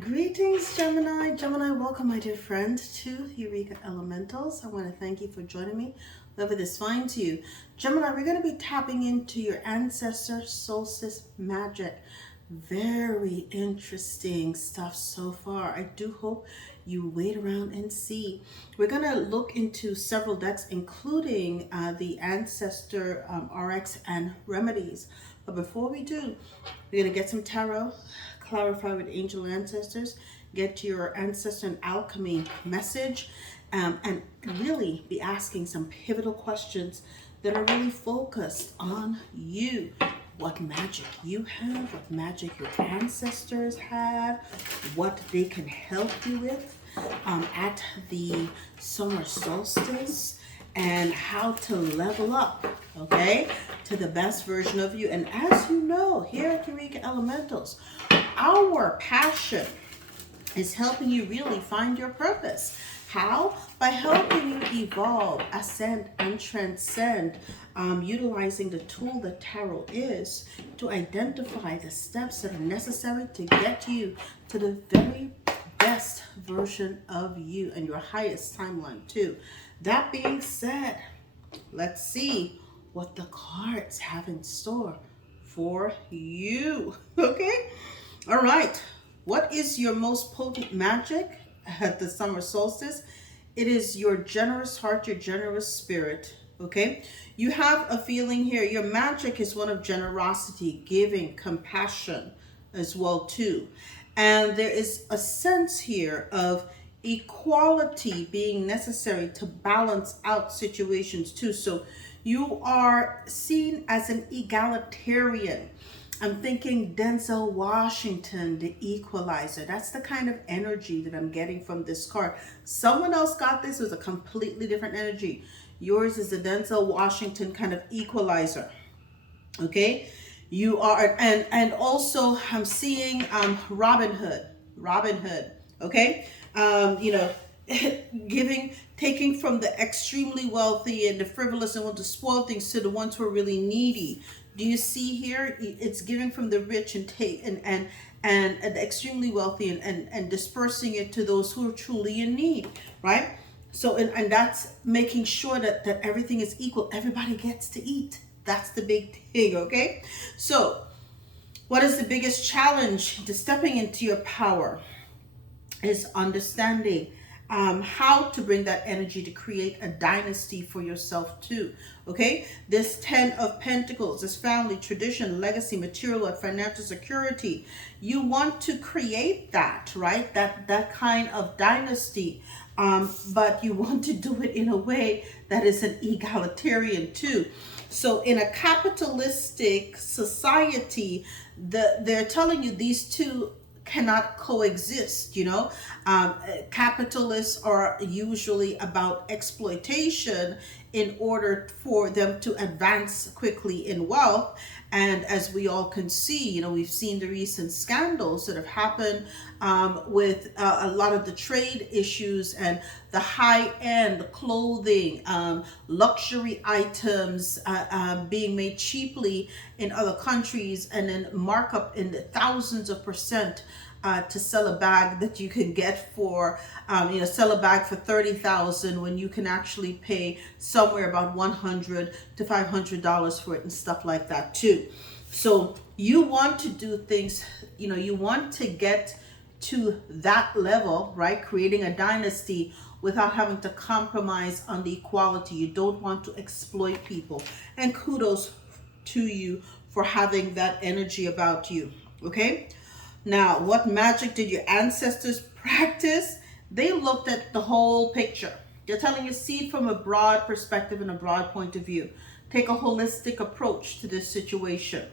Greetings, Gemini. Gemini, welcome, my dear friend, to Eureka Elementals. I want to thank you for joining me, whoever this finds you. Gemini, we're going to be tapping into your ancestor solstice magic. Very interesting stuff so far. I do hope you wait around and see. We're going to look into several decks, including the Ancestor RX and Remedies. But before we do, we're going to get some tarot, clarify with angel ancestors, get your ancestor and alchemy message, and really be asking some pivotal questions that are really focused on you. What magic you have, what magic your ancestors have, what they can help you with at the summer solstice, and how to level up, okay, to the best version of you. And as you know, here at Eureka Elementals, our passion is helping you really find your purpose. How? By helping you evolve, ascend, and transcend, utilizing the tool that tarot is to identify the steps that are necessary to get you to the very best version of you and your highest timeline too. That being said, let's see what the cards have in store for you. Okay? All right. What is your most potent magic at the summer solstice? It is your generous heart, your generous spirit. Okay? You have a feeling here. Your magic is one of generosity, giving, compassion as well too. And there is a sense here of equality being necessary to balance out situations too. So you are seen as an egalitarian. I'm thinking Denzel Washington, the equalizer. That's the kind of energy that I'm getting from this card. Someone else got this with a completely different energy. Yours is the Denzel Washington kind of equalizer. Okay? You are, and also I'm seeing Robin Hood. Robin Hood. Okay? Taking from the extremely wealthy and the frivolous and want to spoil things to the ones who are really needy. Do you see here? It's giving from the rich and the extremely wealthy and dispersing it to those who are truly in need, right? So and that's making sure that everything is equal. Everybody gets to eat. That's the big thing, okay? So what is the biggest challenge to stepping into your power? Is understanding how to bring that energy to create a dynasty for yourself too. Okay, this 10 of Pentacles, this family, tradition, legacy, material, and financial security. You want to create that, right? That kind of dynasty, but you want to do it in a way that is an egalitarian too. So in a capitalistic society, they're telling you these two cannot coexist. Capitalists are usually about exploitation in order for them to advance quickly in wealth. And as we all can see, we've seen the recent scandals that have happened with a lot of the trade issues and the high-end clothing, luxury items being made cheaply in other countries and then markup in the thousands of percent to sell a bag that you can get for, sell a bag for $30,000 when you can actually pay somewhere about $100 to $500 for it and stuff like that too. So you want to do things, you want to get to that level, right? Creating a dynasty without having to compromise on the equality. You don't want to exploit people. And kudos to you for having that energy about you, okay? Now, what magic did your ancestors practice? They looked at the whole picture. They're telling you, see it from a broad perspective and a broad point of view. Take a holistic approach to this situation.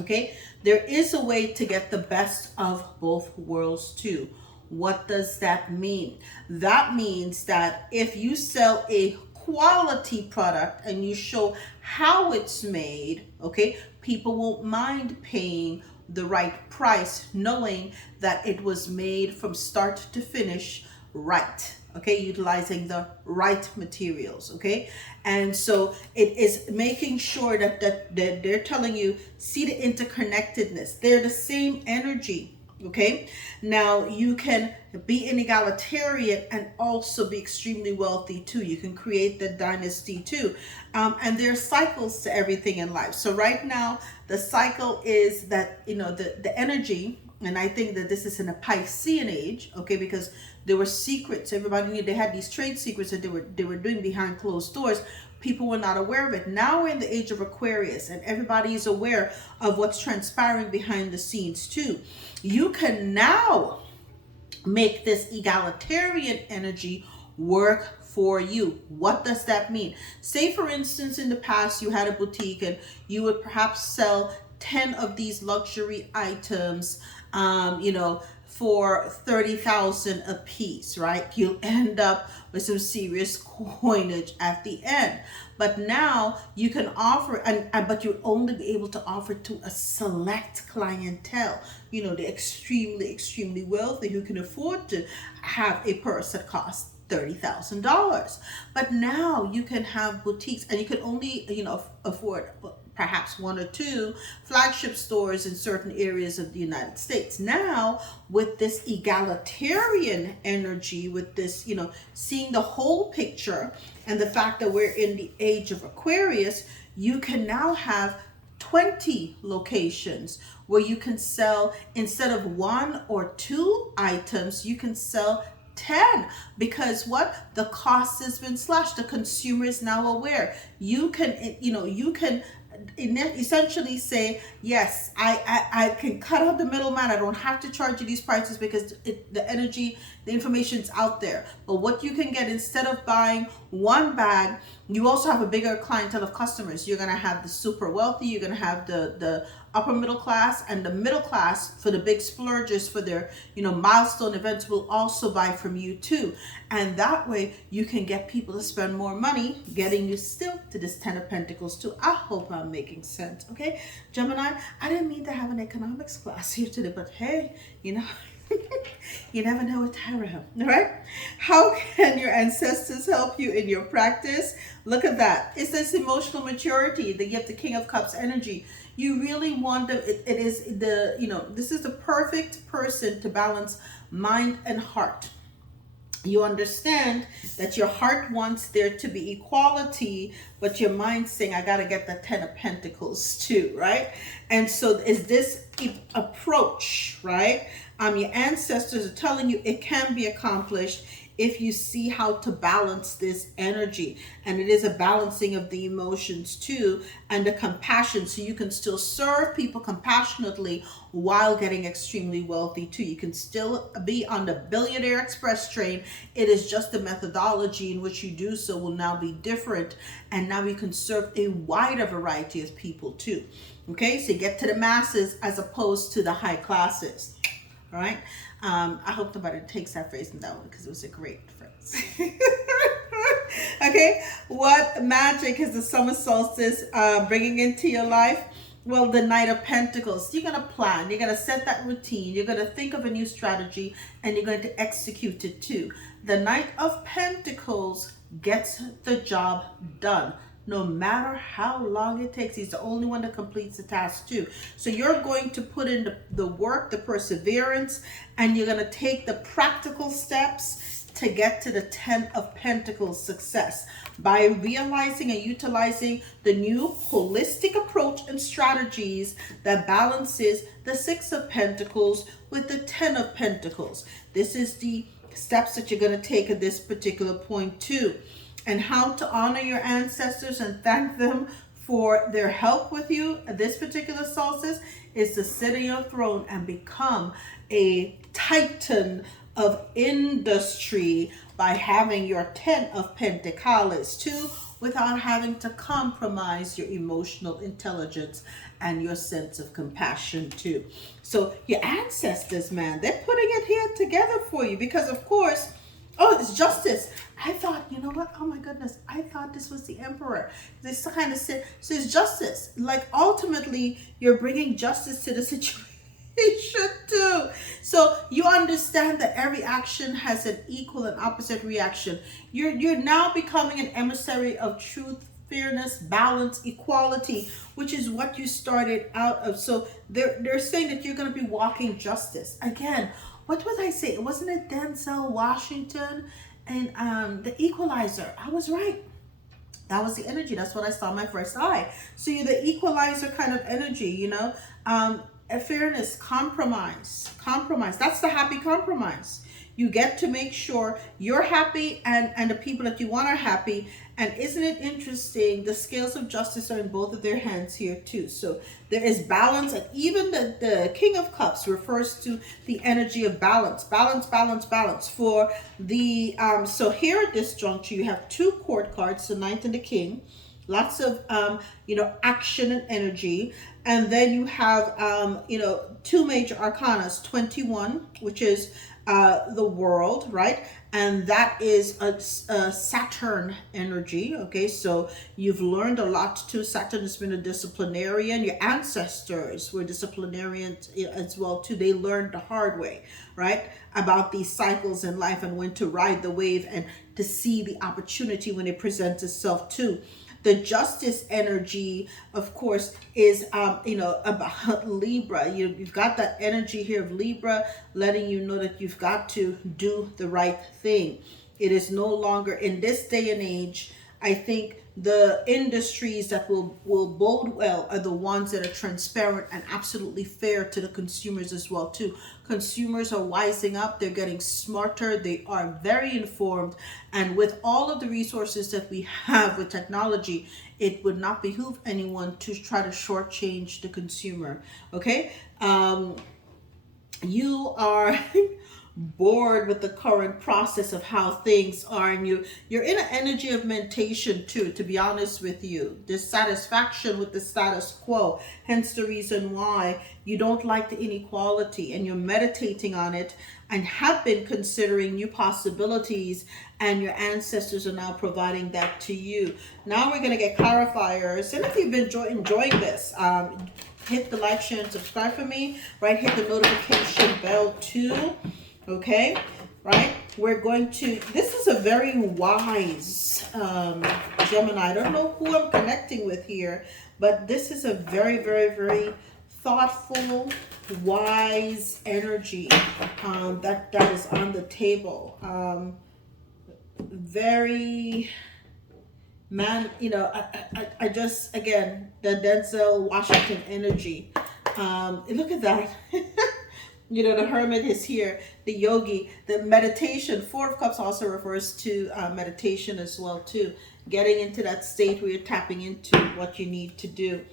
Okay? There is a way to get the best of both worlds too. What does that mean? That means that if you sell a quality product and you show how it's made, okay, people won't mind paying the right price, knowing that it was made from start to finish right, okay, utilizing the right materials, okay? And so it is making sure that they're telling you, see the interconnectedness. They're the same energy, Okay, now you can be an egalitarian and also be extremely wealthy too. You can create the dynasty too. And there are cycles to everything in life. So right now the cycle is that, the energy, and I think that this is in a Piscean age, okay, because there were secrets. Everybody knew they had these trade secrets that they were doing behind closed doors. People were not aware of it. Now we're in the age of Aquarius, and everybody is aware of what's transpiring behind the scenes too. You can now make this egalitarian energy work for you. What does that mean? Say, for instance, in the past, you had a boutique and you would perhaps sell 10 of these luxury items, for 30,000 a piece, right? You'll end up with some serious coinage at the end. But now you can offer, but you'll only be able to offer to a select clientele, the extremely, extremely wealthy who can afford to have a purse that costs $30,000. But now you can have boutiques, and you can only, afford perhaps one or two flagship stores in certain areas of the United States. Now, with this egalitarian energy, with this, seeing the whole picture, and the fact that we're in the age of Aquarius, you can now have 20 locations where you can sell, instead of one or two items, you can sell 10, because what? The cost has been slashed. The consumer is now aware. You can essentially say, yes, I can cut out the middleman. I don't have to charge you these prices because the information's out there. But what you can get, instead of buying one bag, you also have a bigger clientele of customers. You're going to have the super wealthy, you're going to have the upper middle class, and the middle class, for the big splurgers, for their milestone events, will also buy from you too. And that way you can get people to spend more money, getting you still to this 10 of Pentacles too. I hope I'm making sense. Okay, Gemini, I didn't mean to have an economics class here today, but hey, you never know with tarot, right? How can your ancestors help you in your practice? Look at that. It's this emotional maturity that you have, the King of Cups energy. You really want this is the perfect person to balance mind and heart. You understand that your heart wants there to be equality, but your mind's saying, I got to get the 10 of Pentacles too, right? And so is this approach, right? Your ancestors are telling you it can be accomplished if you see how to balance this energy. And it is a balancing of the emotions too, and the compassion, so you can still serve people compassionately while getting extremely wealthy too. You can still be on the Billionaire Express train. It is just the methodology in which you do so will now be different, and now you can serve a wider variety of people too. Okay, so you get to the masses as opposed to the high classes. All right. I hope nobody takes that phrase in that one, because it was a great phrase. Okay. What magic is the summer solstice bringing into your life? Well, the Knight of Pentacles. You're going to plan. You're going to set that routine. You're going to think of a new strategy, and you're going to execute it too. The Knight of Pentacles gets the job done, no matter how long it takes. He's the only one that completes the task too. So you're going to put in the work, the perseverance, and you're going to take the practical steps to get to the 10 of Pentacles success by realizing and utilizing the new holistic approach and strategies that balances the 6 of Pentacles with the 10 of Pentacles. This is the steps that you're going to take at this particular point too. And how to honor your ancestors and thank them for their help with you at this particular solstice is to sit on your throne and become a titan of industry by having your 10 of Pentacles too, without having to compromise your emotional intelligence and your sense of compassion too. So your ancestors, man, they're putting it here together for you, because of course, oh, it's justice. I thought, you know what? Oh my goodness. I thought this was the emperor. They kind of said, so it's justice. Like ultimately, you're bringing justice to the situation too. So you understand that every action has an equal and opposite reaction. You're now becoming an emissary of truth, fairness, balance, equality, which is what you started out of. So they're saying that you're going to be walking justice. Again, what was I say? Wasn't it Denzel Washington and the Equalizer? I was right. That was the energy. That's what I saw in my first eye. So you're the equalizer kind of energy, you know. Fairness, compromise. That's the happy compromise. You get to make sure you're happy and the people that you want are happy. And isn't it interesting? The scales of justice are in both of their hands here too. So there is balance, and even the King of Cups refers to the energy of balance. Balance. For the so here at this juncture, you have two court cards, the Knight and the King. Lots of action and energy. And then you have two major arcanas, 21, which is the world, right? And that is a Saturn energy. Okay, so you've learned a lot too. Saturn has been a disciplinarian. Your ancestors were disciplinarians as well too. They learned the hard way, right, about these cycles in life and when to ride the wave and to see the opportunity when it presents itself too. The justice energy, of course, is about Libra. You've got that energy here of Libra, letting you know that you've got to do the right thing. It is no longer, in this day and age, I think the industries that will bode well are the ones that are transparent and absolutely fair to the consumers as well too. Consumers are wising up, they're getting smarter, they are very informed, and with all of the resources that we have with technology, it would not behoove anyone to try to shortchange the consumer. Okay, you are bored with the current process of how things are, and you're in an energy of meditation too, to be honest with you. Dissatisfaction with the status quo, hence the reason why you don't like the inequality, and you're meditating on it and have been considering new possibilities, and your ancestors are now providing that to you. Now we're going to get clarifiers, and if you've been enjoying this, hit the like, share, and subscribe for me, right? Hit the notification bell too. Okay, right? We're going to, this is a very wise Gemini. I don't know who I'm connecting with here, but this is a very, very, very thoughtful, wise energy that is on the table. Very, man, I just, again, the Denzel Washington energy. Look at that. The hermit is here, the yogi, the meditation. Four of Cups also refers to meditation as well too. Getting into that state where you're tapping into what you need to do.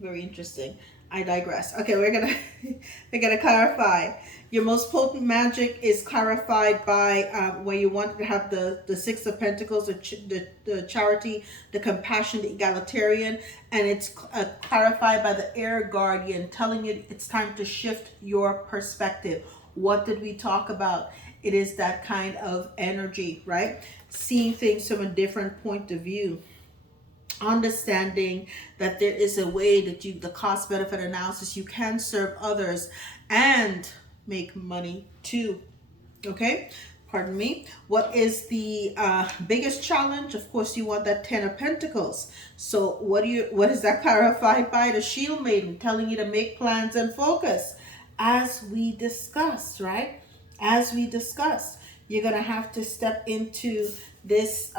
Very interesting. I digress. Okay, we're gonna clarify. Your most potent magic is clarified by where you want to have the Six of Pentacles, the charity, the compassion, the egalitarian, and it's clarified by the air guardian, telling you it's time to shift your perspective. What did we talk about? It is that kind of energy, right? Seeing things from a different point of view. Understanding that there is a way that the cost benefit analysis, you can serve others and make money too. Okay, pardon me. What is the biggest challenge? Of course, you want that 10 of Pentacles. So what is that clarified by? The Shield Maiden, telling you to make plans and focus, as we discussed, right? As we discussed, you're gonna have to step into this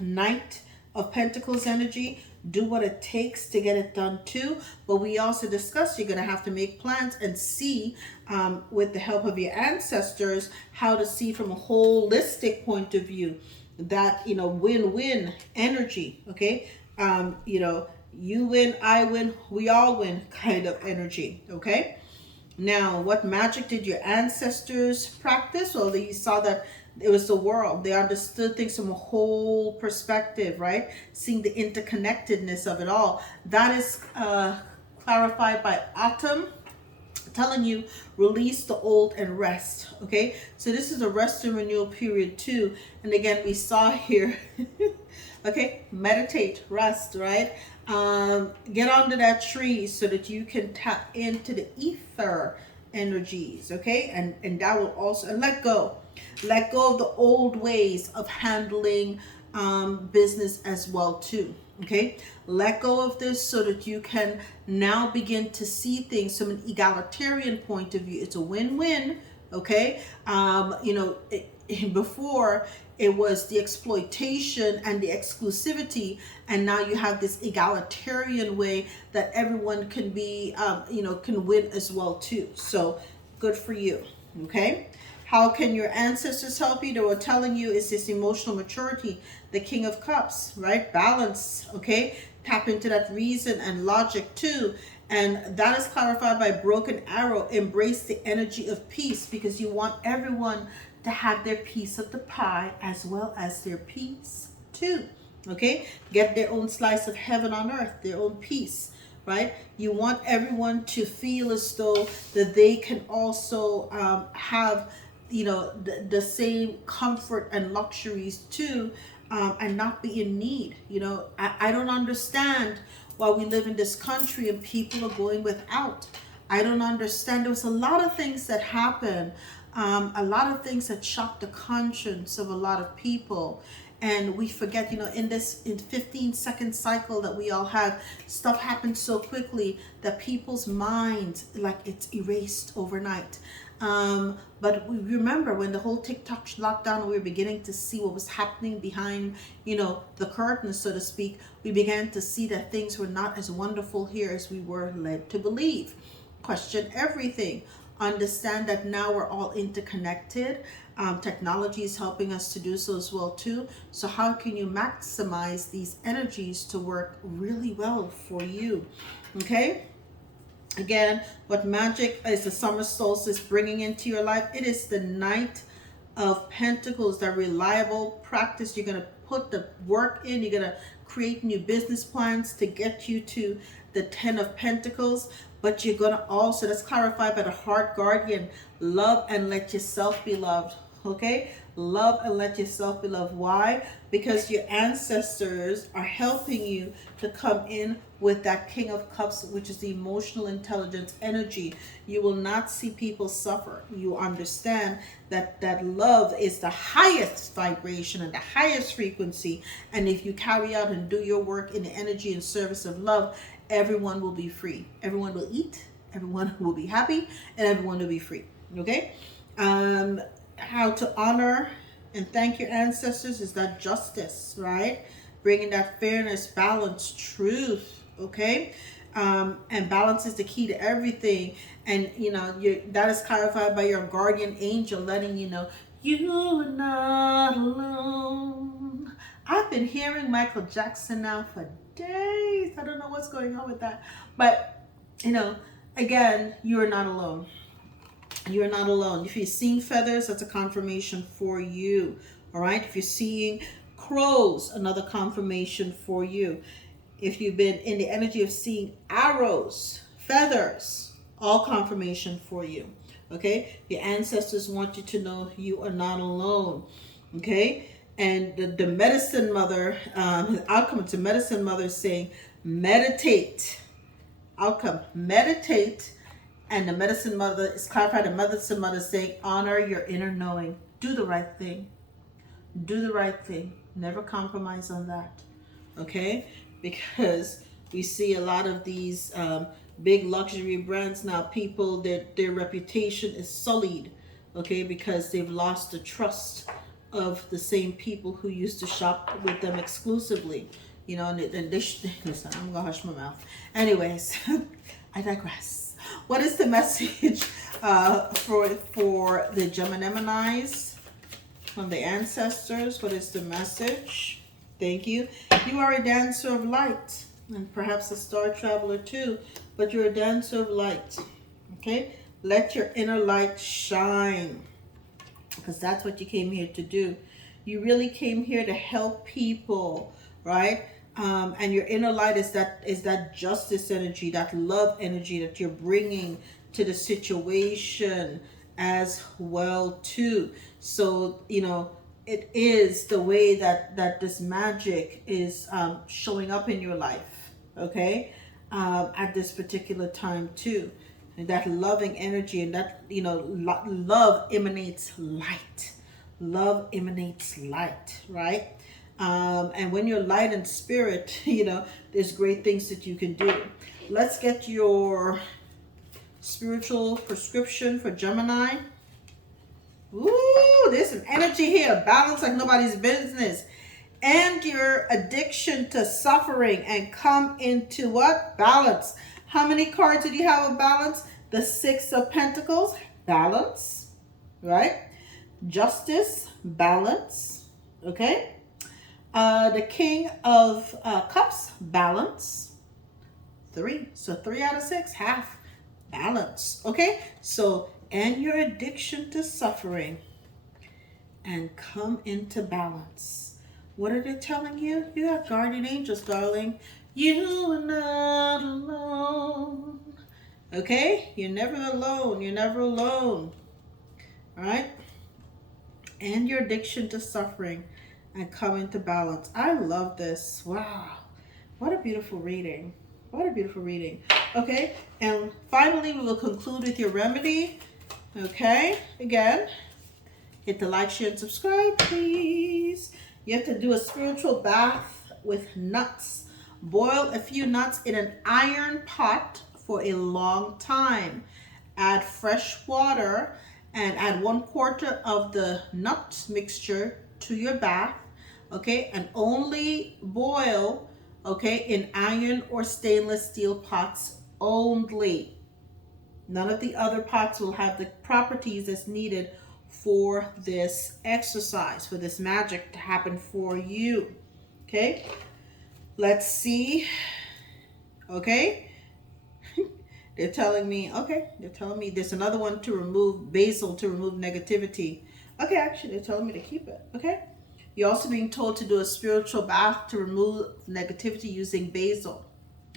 Knight of Pentacles energy, do what it takes to get it done too. But we also discussed you're going to have to make plans and see with the help of your ancestors how to see from a holistic point of view that win-win energy. Okay, you win, I win, we all win kind of energy. Okay, now what magic did your ancestors practice? Well, you saw that it was the world. They understood things from a whole perspective, right? Seeing the interconnectedness of it all. That is clarified by Autumn, telling you release the old and rest. Okay, so this is a rest and renewal period too. And again, we saw here, okay, meditate, rest, right? Get under that tree so that you can tap into the ether energies, okay? And that will also, and let go of the old ways of handling business as well too. Okay, let go of this so that you can now begin to see things from an egalitarian point of view. It's a win-win. Okay, before it was the exploitation and the exclusivity, and now you have this egalitarian way that everyone can be, can win as well too. So good for you. Okay. How can your ancestors help you? They were telling you is this emotional maturity, the King of Cups, right? Balance, okay? Tap into that reason and logic too. And that is clarified by broken arrow. Embrace the energy of peace, because you want everyone to have their piece of the pie as well as their peace too. Okay? Get their own slice of heaven on earth, their own peace. Right? You want everyone to feel as though that they can also have the same comfort and luxuries too, and not be in need. I don't understand why we live in this country and people are going without. I don't understand. There was a lot of things that happened, a lot of things that shocked the conscience of a lot of people. And we forget, in 15-second cycle that we all have, stuff happens so quickly that people's minds, like, it's erased overnight. But we remember when the whole TikTok lockdown, we were beginning to see what was happening behind, the curtain, so to speak. We began to see that things were not as wonderful here as we were led to believe. Question everything. Understand that now we're all interconnected. Technology is helping us to do so as well too. So how can you maximize these energies to work really well for you? Okay. Again, what magic is the summer solstice bringing into your life? It is the Knight of Pentacles, that reliable practice. You're going to put the work in. You're going to create new business plans to get you to the 10 of Pentacles. But you're going to also, that's clarified by the Heart Guardian, love and let yourself be loved. Okay? Love and let yourself be loved. Why? Because your ancestors are helping you to come in with that King of Cups, which is the emotional intelligence energy. You will not see people suffer. You understand that love is the highest vibration and the highest frequency. And if you carry out and do your work in the energy and service of love, everyone will be free. Everyone will eat. Everyone will be happy. And everyone will be free. Okay? How to honor and thank your ancestors is that justice, right? Bringing that fairness, balance, truth, okay? And balance is the key to everything. And, that is clarified by your guardian angel letting you know, you are not alone. I've been hearing Michael Jackson now for days. I don't know what's going on with that. But, again, you are not alone. You're not alone. If you're seeing feathers, that's a confirmation for you. All right. If you're seeing crows, another confirmation for you. If you've been in the energy of seeing arrows, feathers, all confirmation for you. Okay. Your ancestors want you to know you are not alone. Okay. And the medicine mother, outcome to medicine mother saying, meditate. Outcome, meditate. And the medicine mother is clarified. The medicine mother saying, honor your inner knowing. Do the right thing. Do the right thing. Never compromise on that. Okay? Because we see a lot of these big luxury brands now. People, their reputation is sullied. Okay? Because they've lost the trust of the same people who used to shop with them exclusively. And listen, I'm going to hush my mouth. Anyways, I digress. What is the message for the Geminis from the ancestors? What is the message? Thank you. You are a dancer of light, and perhaps a star traveler too, but you're a dancer of light. Okay? Let your inner light shine, because that's what you came here to do. You really came here to help people, right? And your inner light is that justice energy, that love energy that you're bringing to the situation as well too. So it is the way that this magic is showing up in your life, okay, at this particular time too. And that loving energy, and that love emanates light. Love emanates light, right? And when you're light in spirit, there's great things that you can do. Let's get your spiritual prescription for Gemini. Ooh, there's some energy here. Balance like nobody's business. And your addiction to suffering and come into what? Balance. How many cards did you have of balance? The Six of Pentacles, balance, right? Justice, balance, okay? The King of Cups, balance, 3. So 3 out of 6, half, balance, okay? So, and your addiction to suffering and come into balance. What are they telling you? You have guardian angels, darling. You are not alone. Okay? You're never alone. You're never alone. All right? And your addiction to suffering and come into balance. I love this. Wow. What a beautiful reading. What a beautiful reading. Okay? And finally, we will conclude with your remedy. Okay? Again, hit the like, share, and subscribe, please. You have to do a spiritual bath with nuts. Boil a few nuts in an iron pot for a long time. Add fresh water and add 1/4 of the nut mixture to your bath, okay? And only boil, okay, in iron or stainless steel pots only. None of the other pots will have the properties that's needed for this exercise, for this magic to happen for you. Okay, let's see. Okay, they're telling me, there's another one to remove basil, to remove negativity. Okay, actually they're telling me to keep it. Okay, you're also being told to do a spiritual bath to remove negativity using basil.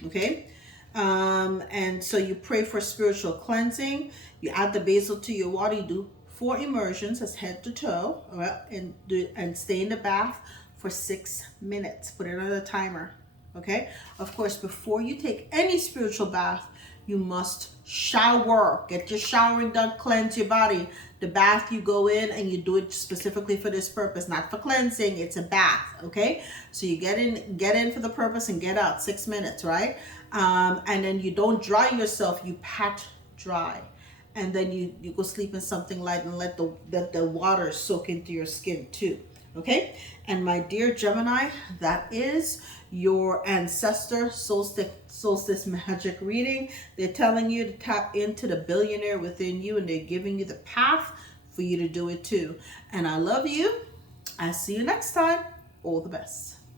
Okay, and so you pray for spiritual cleansing. You add the basil to your water. You do 4 immersions, that's head to toe, all right, and stay in the bath for 6 minutes. Put it on a timer, okay? Of course, before you take any spiritual bath, you must shower. Get your showering done, cleanse your body. The bath, you go in and you do it specifically for this purpose, not for cleansing. It's a bath, okay? So you get in for the purpose and get out 6 minutes, right? And then you don't dry yourself, you pat dry. And then you go sleep in something light and let the water soak into your skin too. Okay? And my dear Gemini, that is your ancestor solstice magic reading. They're telling you to tap into the billionaire within you, and they're giving you the path for you to do it too. And I love you. I'll see you next time. All the best.